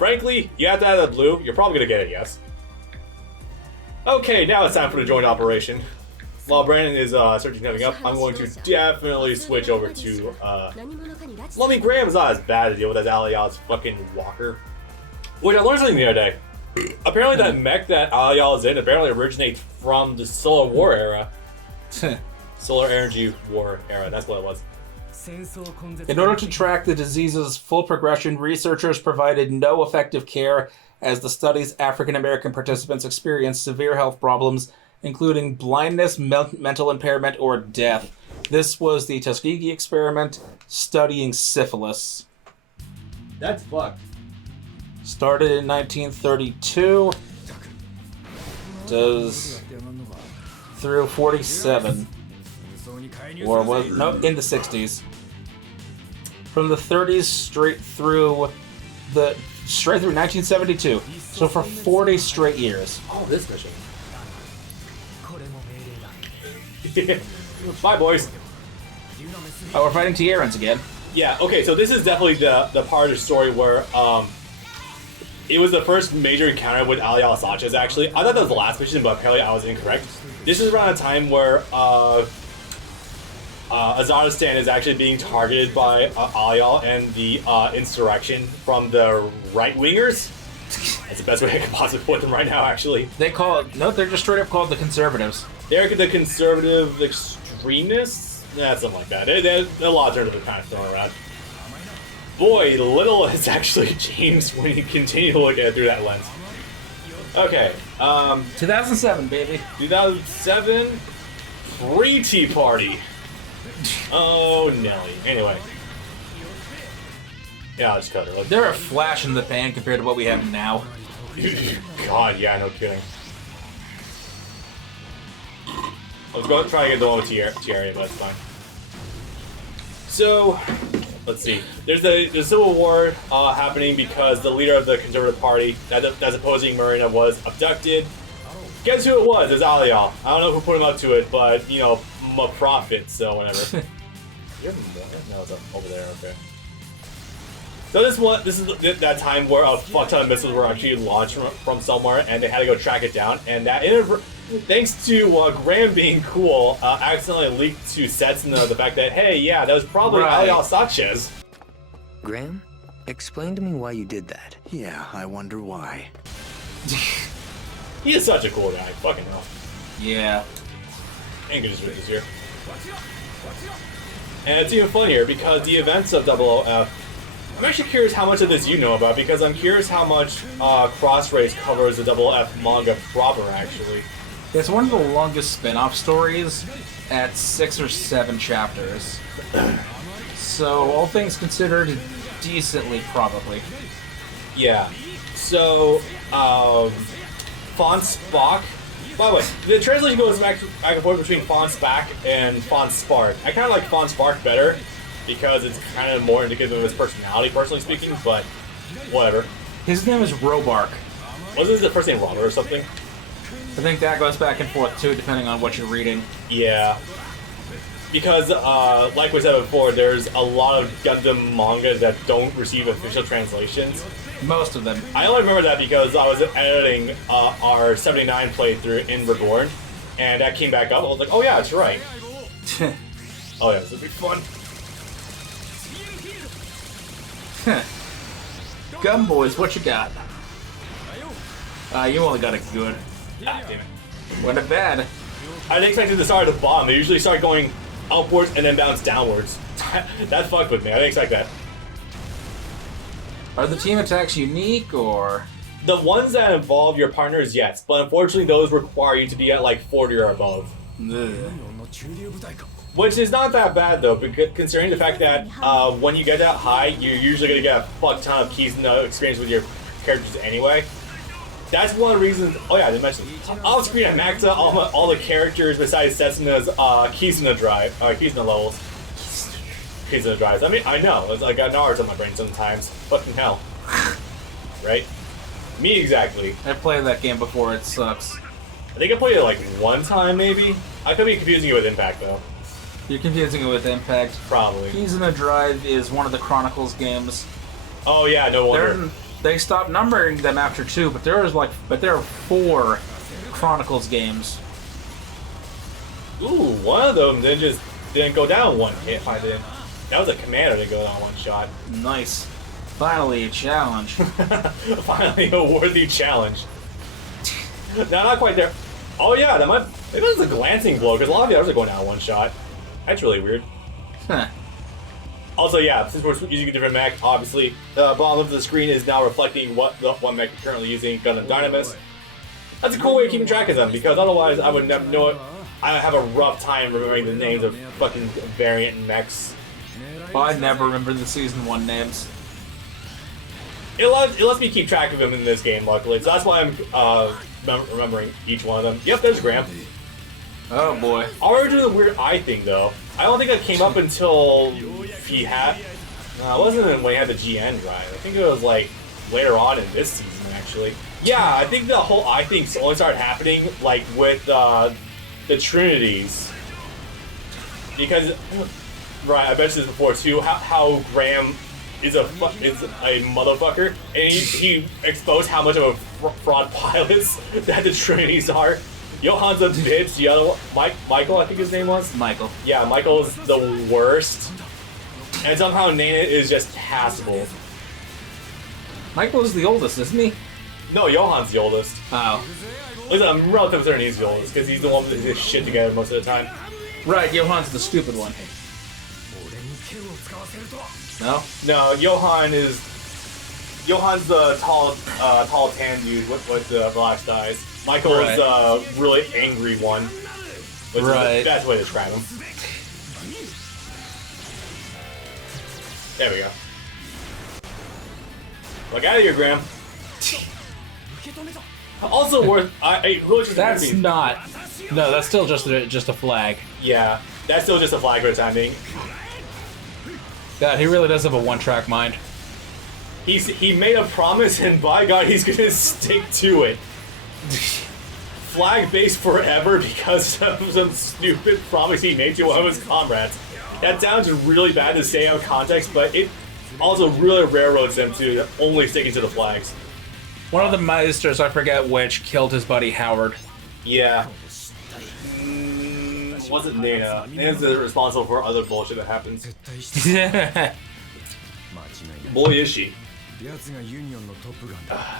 Frankly, you have to add a blue. You're probably gonna get it, yes. Okay, now it's time for the joint operation. While Brandon is searching something up, I'm going to definitely switch over to Lummy Graham is not as bad to deal with as Alial's fucking walker. Which I learned something the other day. Apparently that mech that Alial is in apparently originates from the Solar War era. Solar Energy War era, that's what it was. In order to track the disease's full progression, researchers provided no effective care as the study's African American participants experienced severe health problems, including blindness, mental impairment, or death. This was the Tuskegee experiment studying syphilis. That's fucked. Started in 1932. Does through 47. Or was no, in the 60s. From the 30s straight through 1972. So for 40 straight years. Oh, this mission. Bye, boys. Oh, we're fighting Tierans again. Yeah, okay, so this is definitely the part of the story where it was the first major encounter with Alial Sanchez, actually. I thought that was the last mission, but apparently I was incorrect. This is around a time where Azaristan is actually being targeted by Alial and the insurrection from the right-wingers. That's the best way I can possibly put them right now, actually. They call it... No, they're just straight up called the conservatives. They're the conservative extremists? Yeah, something like that. A lot of terms are kind of thrown around. Boy, little has actually changed when you continue to look at it through that lens. Okay. 2007, baby. 2007, pre-Tea Party. Oh, Nelly. Anyway. Yeah, I'll just cut her. They're a flash in the pan compared to what we have now. God, yeah, no kidding. I was going to try to get the one with Thierry, but it's fine. So, let's see. There's the Civil War happening because the leader of the Conservative Party that's opposing Marina was abducted. Guess who it was? It's Alial. I don't know who put him up to it, but, you know, a prophet, so whatever. You have more? No, it's over there, okay. So this is that time where a fuck ton of missiles were actually launched from somewhere, and they had to go track it down, and that thanks to Graham being cool, accidentally leaked to Setsuna the fact that, hey, yeah, that was probably Alial Sanchez. Graham, explain to me why you did that. Yeah, I wonder why. He is such a cool guy, fucking hell. Yeah. And good this year. And it's even funnier because the events of Double OF, I'm actually curious how much of this you know about, because I'm curious how much Cross Race covers the Double F manga proper, actually. It's one of the longest spin-off stories at 6 or 7 chapters. So, all things considered, decently, probably. Yeah. So, Font Spock. By the way, the translation goes back and forth between Font Spock and Font Spark. I kind of like Font Spark better because it's kind of more indicative of his personality, personally speaking, but whatever. His name is Robark. Wasn't his first name Robert or something? I think that goes back and forth, too, depending on what you're reading. Yeah. Because, like we said before, there's a lot of Gundam manga that don't receive official translations. Most of them. I only remember that because I was editing our 79 playthrough in Reborn, and that came back up. I was like, oh yeah, that's right. Oh yeah, this will be fun. Gun boys, what you got? You only got a good. Ah, damn it. What a bad. I didn't expect it to start at the bottom. They usually start going upwards and then bounce downwards. That fucked with me. I didn't expect that. Are the team attacks unique, or...? The ones that involve your partners, yes. But unfortunately, those require you to be at like 40 or above. Ugh. Which is not that bad, though, because considering the fact that when you get that high, you're usually going to get a fuck ton of keys and experience with your characters anyway. That's one of the reasons. Oh yeah, I didn't mention. Off screen at Maxa, all the characters besides Setsuna's keys in the drive, keys in the levels, keys in the drives. I mean, I know. I got Naruto on my brain sometimes. Fucking hell, right? Me exactly. I played that game before. It sucks. I think I played it like one time, maybe. I could be confusing it with Impact though. You're confusing it with Impact. Probably. Keys in the Drive is one of the Chronicles games. Oh yeah, no wonder. They stopped numbering them after 2, but there are 4 Chronicles games. Ooh, one of them didn't go down one hit. I didn't. That was a commander that go down one shot. Nice. Finally, a challenge. Finally, a worthy challenge. No, not quite there. Oh yeah, maybe that's a glancing blow because a lot of the others are going down one shot. That's really weird. Huh. Also, yeah, since we're using a different mech, obviously the bottom of the screen is now reflecting what mech we're currently using, Gundam Dynamis. That's a cool way of keeping track of them because otherwise I would never know it. I have a rough time remembering the names of fucking variant mechs. Well, I never remember the Season 1 names. It lets me keep track of them in this game, luckily. So that's why I'm remembering each one of them. Yep, there's Graham. Oh boy. Already doing the weird eye thing, though. I don't think that came up until he had... it wasn't when he had the GN drive. I think it was, like, later on in this season, actually. Yeah, I think the whole eye thing only started happening, like, with the Trinities. Because... Right, I mentioned this before, too, how Graham is a motherfucker, and he exposed how much of a fraud pilots that the Trinities are. Johan's a bitch, the other one, Michael, I think his name was? Michael. Yeah, Michael is the worst. And somehow Nana is just passable. Michael is the oldest, isn't he? No, Johan's the oldest. Oh. Listen, I'm relatively certain he's the oldest, because he's the one with his shit together most of the time. Right, Johan's the stupid one. No? No, Johan's the tall tan dude with the relaxed eyes. Michael is the really angry one. Which is the best way to describe him. There we go. Look out of here, Graham. Also worth. I really just. That's not. No, that's still just a flag. Yeah, that's still just a flag for the time being. God, he really does have a one-track mind. He made a promise, and by God, he's gonna stick to it. Flag base forever because of some stupid promise he made to one of his comrades. That sounds really bad to say out of context, but it also really railroads them to only sticking to the flags. One of the Meisters, I forget which, killed his buddy Howard. Yeah. Wasn't Nana. Nana's responsible for other bullshit that happens. Boy, is she.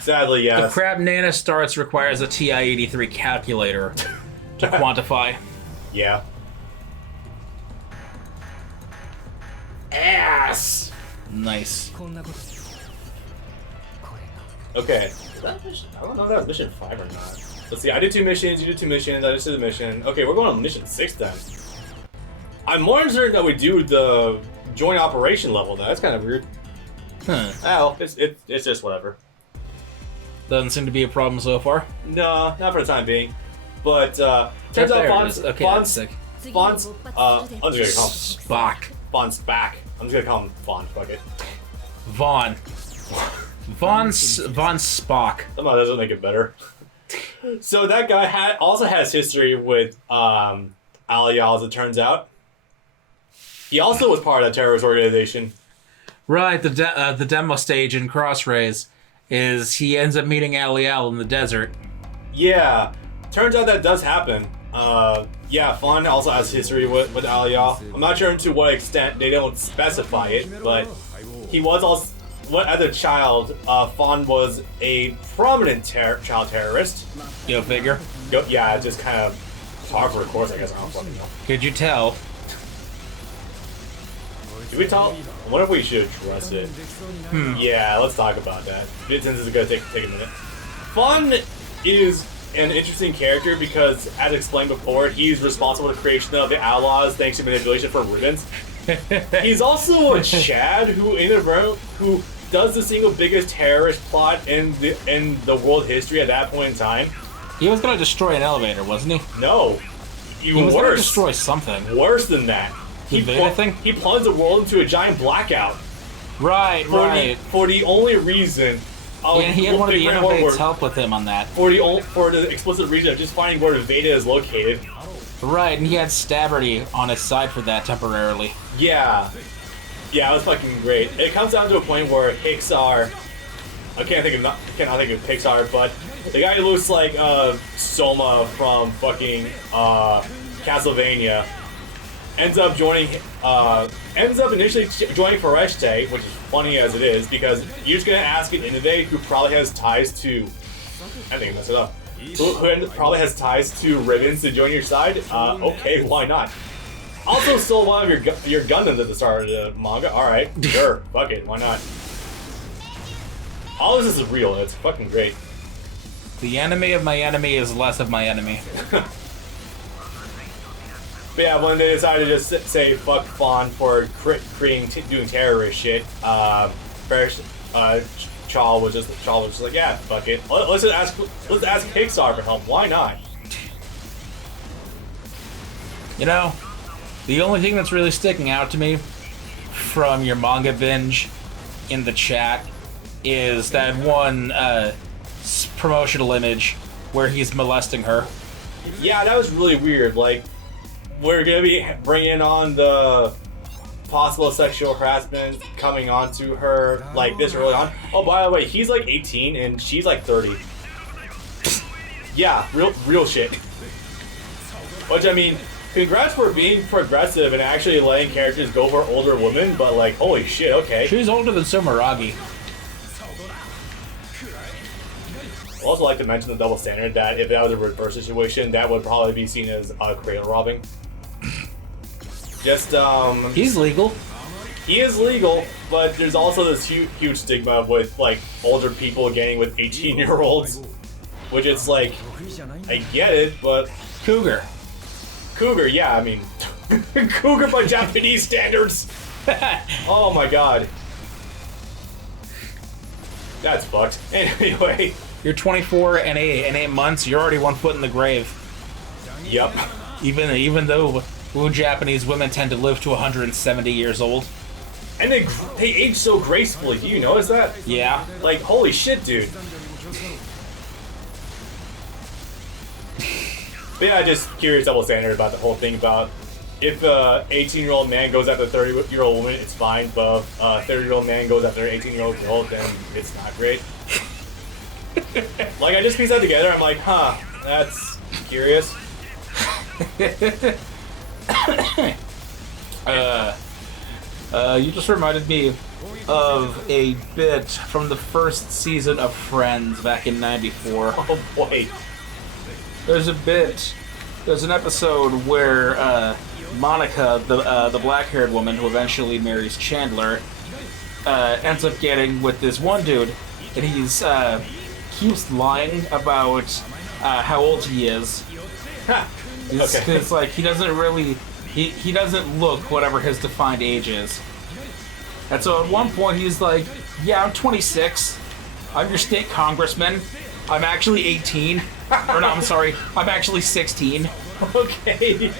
Sadly, yes. The crap Nana starts requires a TI-83 calculator to quantify. Yeah. Ass! Nice. Okay. Is that mission? I don't know if that was mission 5 or not. Let's see, I did 2 missions, you did 2 missions, I just did a mission. Okay, we're going on mission 6 then. I'm more concerned that we do the joint operation level though. That's kind of weird. Huh. Oh, it's just whatever. Doesn't seem to be a problem so far. No, not for the time being. But turns out Fawn's I'm just gonna call him Spock. Fawn's back. I'm just gonna call him Fawn. Fuck it. Von Spock. Somehow that doesn't make it better. So that guy also has history with Aliyal, as it turns out. He also was part of that terrorist organization. Right, the demo stage in Crossrays is he ends up meeting Aliyal in the desert. Yeah, turns out that does happen. Yeah, Fawn also has history with Aliyal. I'm not sure to what extent, they don't specify it, but he was also... as a child, Fawn was a prominent child terrorist. Go figure. Yeah, just kind of par for the course, I guess. I don't fucking know. Could you tell? Did we tell? I wonder if we should address it. Yeah, let's talk about that. Since it's gonna take a minute. Fawn is an interesting character because, as explained before, he's responsible for the creation of the Outlaws thanks to manipulation for ribbons. He's also a Chad who does the single biggest terrorist plot in the world history at that point in time. He was gonna destroy an elevator, wasn't he? No, even he was worse. Gonna destroy something. Worse than that. The Veda thing? He plunged the world into a giant blackout. Right. For the only reason. And he had one of the Innovates help with him on that. For the explicit reason of just finding where the Veda is located. Right, and he had Stabberty on his side for that temporarily. Yeah. Yeah, it was fucking great. It comes down to a point where Hixar I cannot think of Pixar, but the guy who looks like Soma from fucking Castlevania ends up initially joining Foreste, which is funny as it is, because you're just gonna ask an Innovate who probably has ties to, I think I messed it up, who probably has ties to Ribbons to join your side. Okay, why not? Also sold one of your Gundams at the start of the manga. Alright, sure, fuck it, why not? All this is real, it's fucking great. The enemy of my enemy is less of my enemy. But yeah, when they decided to just say fuck Fawn for doing terrorist shit, Chaw was just like, yeah, fuck it. Let's ask Pixar for help. Why not? You know, the only thing that's really sticking out to me from your manga binge in the chat is that one promotional image where he's molesting her. Yeah, that was really weird. Like, we're gonna be bringing on the possible sexual harassment coming onto her like this early on. Oh, by the way, he's like 18 and she's like 30. Yeah, real shit. Which, I mean, congrats for being progressive and actually letting characters go for older women, but like, holy shit, okay. She's older than Sumeragi. I'd also like to mention the double standard that if that was a reverse situation, that would probably be seen as cradle robbing. Just, He's legal. He is legal, but there's also this huge stigma with, like, older people getting with 18-year-olds. Which it's like, I get it, but... Cougar, yeah, I mean... Cougar by Japanese standards! Oh my god. That's fucked. Anyway. You're 24 and 8 months, you're already 1 foot in the grave. Yep. Even though Japanese women tend to live to 170 years old. And they age so gracefully. Do you notice that? Yeah. Like, holy shit, dude. But yeah, just curious double standard about the whole thing about if a 18-year-old man goes after a 30-year-old woman, it's fine, but if a 30-year-old man goes after an 18-year-old girl, then it's not great. Like, I just pieced that together, I'm like, huh, that's curious. You just reminded me of a bit from the first season of Friends back in '94. Oh boy. There's an episode where Monica, the black-haired woman who eventually marries Chandler, ends up getting with this one dude, and he's keeps lying about how old he is. It's like he doesn't really, he doesn't look whatever his defined age is. And so at one point he's like, yeah, I'm 26. I'm your state congressman. I'm actually 18. Or no, I'm sorry. I'm actually 16. Okay.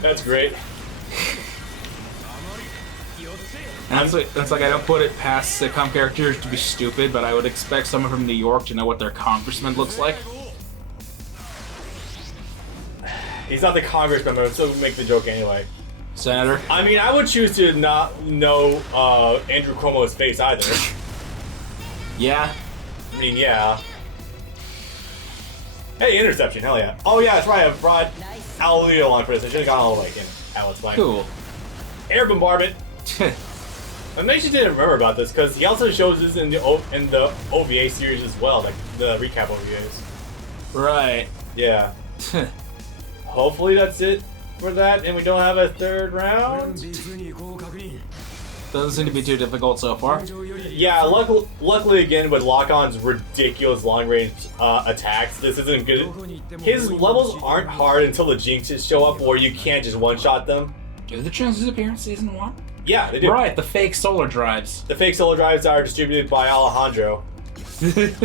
That's great. And it's like I don't put it past sitcom characters to be stupid, but I would expect someone from New York to know what their congressman looks like. He's not the congressman, but so make the joke anyway. Senator? I mean, I would choose to not know Andrew Cuomo's face either. Yeah. I mean, yeah. Hey, interception, hell yeah. Oh yeah, that's right, I brought Alio on for this. I should have gone all the way in. It's fine. Cool. Air bombardment. I actually didn't remember about this, because he also shows this in the OVA series as well, like the recap OVAs. Right. Yeah. Hopefully that's it for that, and we don't have a third round. Doesn't seem to be too difficult so far. Yeah, luckily again with Lockon's ridiculous long-range attacks, this isn't good. His levels aren't hard until the jinxes show up, where you can't just one-shot them. Do the chances appear in season 1? Yeah, they do. Right, the fake solar drives. The fake solar drives are distributed by Alejandro.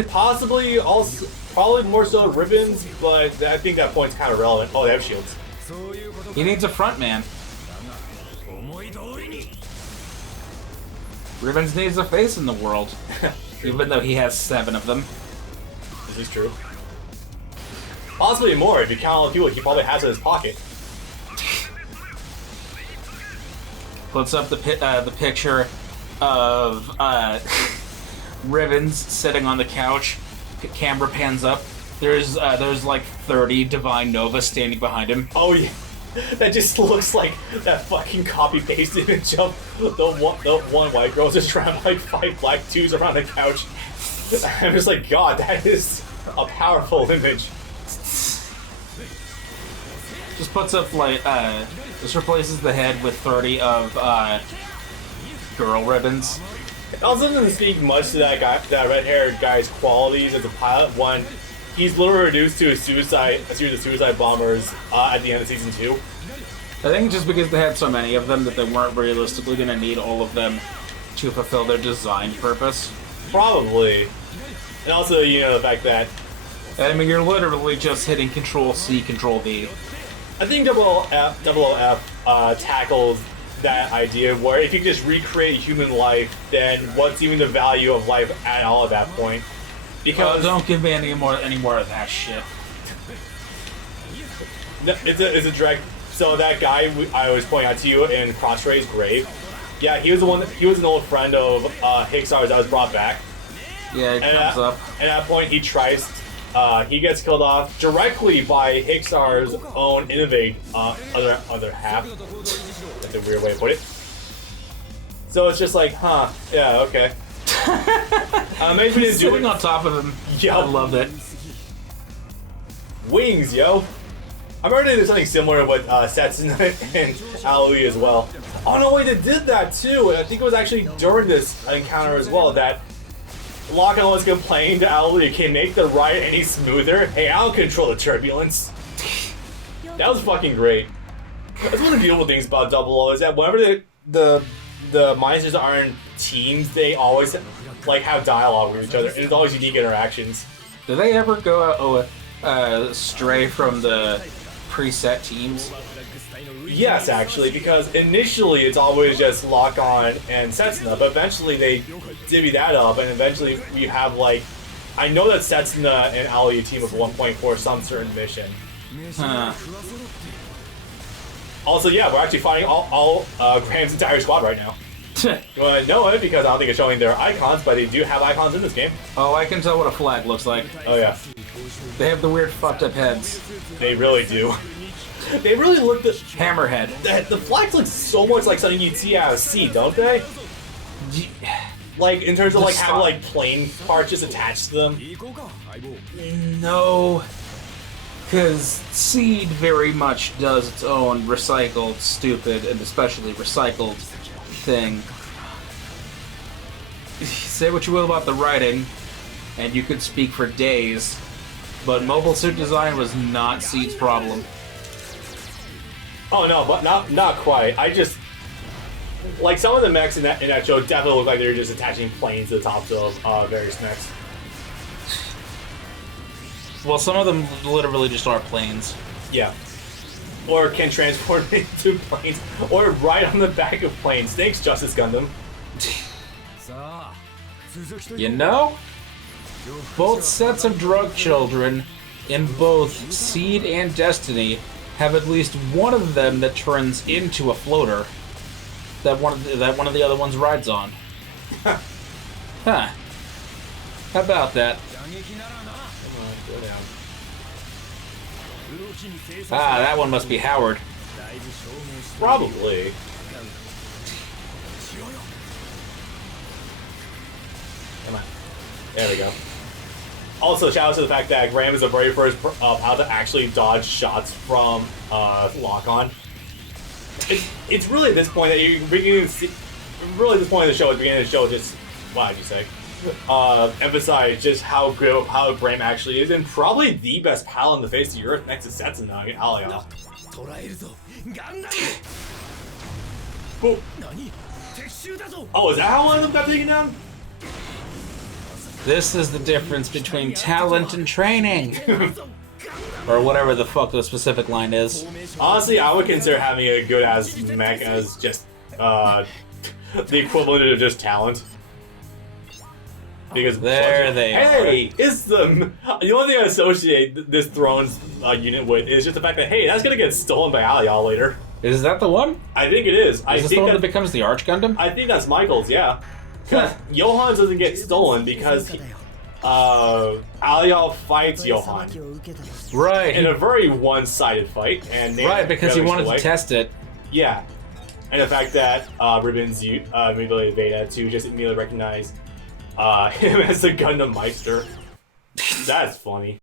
Possibly also, probably more so Ribbons, but I think that point's kind of relevant. Oh, they have shields. He needs a front man. Ribbons needs a face in the world, even though he has 7 of them. This is true. Possibly more if you count all the people he probably has in his pocket. Puts up the picture of Ribbons sitting on the couch. Camera pans up. There's like 30 Divine Nova standing behind him. Oh yeah, that just looks like that fucking copy-paste image of the one white girl just around like 5 black dudes around the couch. I'm just like, God, that is a powerful image. Just puts up like just replaces the head with 30 of girl ribbons. It also doesn't speak much to that red-haired guy's qualities as a pilot. One, he's literally reduced to a series of suicide bombers at the end of season 2. I think just because they had so many of them that they weren't realistically going to need all of them to fulfill their design purpose. Probably. And also, the fact that I mean, you're literally just hitting Control-C, Control-V. I think Double F tackles that idea where if you just recreate human life, then what's even the value of life at all at that point? Because don't give me any more of that shit. It's a direct. So that guy I was pointing out to you in Crossray's grave, yeah, he was the one. He was an old friend of Hicksar's that was brought back. Yeah, it comes up. At that point, he tries. He gets killed off directly by Hicksar's own innovate other half. That's a weird way to put it. So it's just like, yeah, okay. Maybe we didn't do Sitting on top of him. Yo. I love it. Wings, yo. I remember they did something similar with Setsun and Aoi as well. Oh no, wait, they did that too. I think it was actually during this encounter as well that Lockon was complaining to Aoi, can make the ride any smoother? Hey, I'll control the turbulence. That was fucking great. That's one of the beautiful things about Double O is that whenever the Meisters are in teams, they always like have dialogue with each other, and it's always unique interactions. Do they ever go stray from the preset teams? Yes, actually, because initially it's always just Lockon and Setsuna, but eventually they divvy that up, and eventually we have like, I know that Setsuna and Aoi team of 1.4 for some certain mission. Huh. Also, yeah, we're actually fighting all Graham's entire squad right now. You want to know it because I don't think it's showing their icons, but they do have icons in this game. Oh, I can tell what a flag looks like. Oh yeah, They have the weird fucked up heads. they really do. They really look Hammerhead. the flags look so much like something you'd see out of sea, don't they? Like in terms of like how like plane parts just attached to them. No. Because Seed very much does its own recycled, stupid, and especially recycled thing. Say what you will about the writing, and you could speak for days, but mobile suit design was not Seed's problem. Oh no, but not quite. I just like some of the mechs in that show definitely look like they're just attaching planes to the tops of various mechs. Well, some of them literally just are planes. Yeah. Or can transform into planes, or ride on the back of planes. Thanks, Justice Gundam. You know, both sets of drug children in both Seed and Destiny have at least one of them that turns into a floater that one of the other ones rides on. Huh. How about that? That one must be Howard. Probably. Come on. There we go. Also, shout out to the fact that Graham is the very first how to actually dodge shots from Lockon. It's really at this point that you're beginning to see. Really, at this point of the show, at the beginning of the show, just what did you say? Emphasize just how good how Graham actually is, and probably the best pal on the face of the earth next to Setsuna and Alia. Oh, is that how one of them got taken down? This is the difference between talent and training. Or whatever the fuck the specific line is. Honestly, I would consider having a good ass mech as just the equivalent of just talent. Because there they are. Hey, it's the only thing I associate this Thrones unit with is just the fact that hey, that's gonna get stolen by Alia later. Is that the one? I think it is. Is this the one that becomes the Arch Gundam? I think that's Michael's. Yeah. Johan doesn't get stolen because Alial fights Johan Right. in a very one-sided fight, and Right, because he wanted to test it. Yeah, and the fact that Ribbons manipulated Veda to just immediately recognize him as the Gundam Meister. That's funny.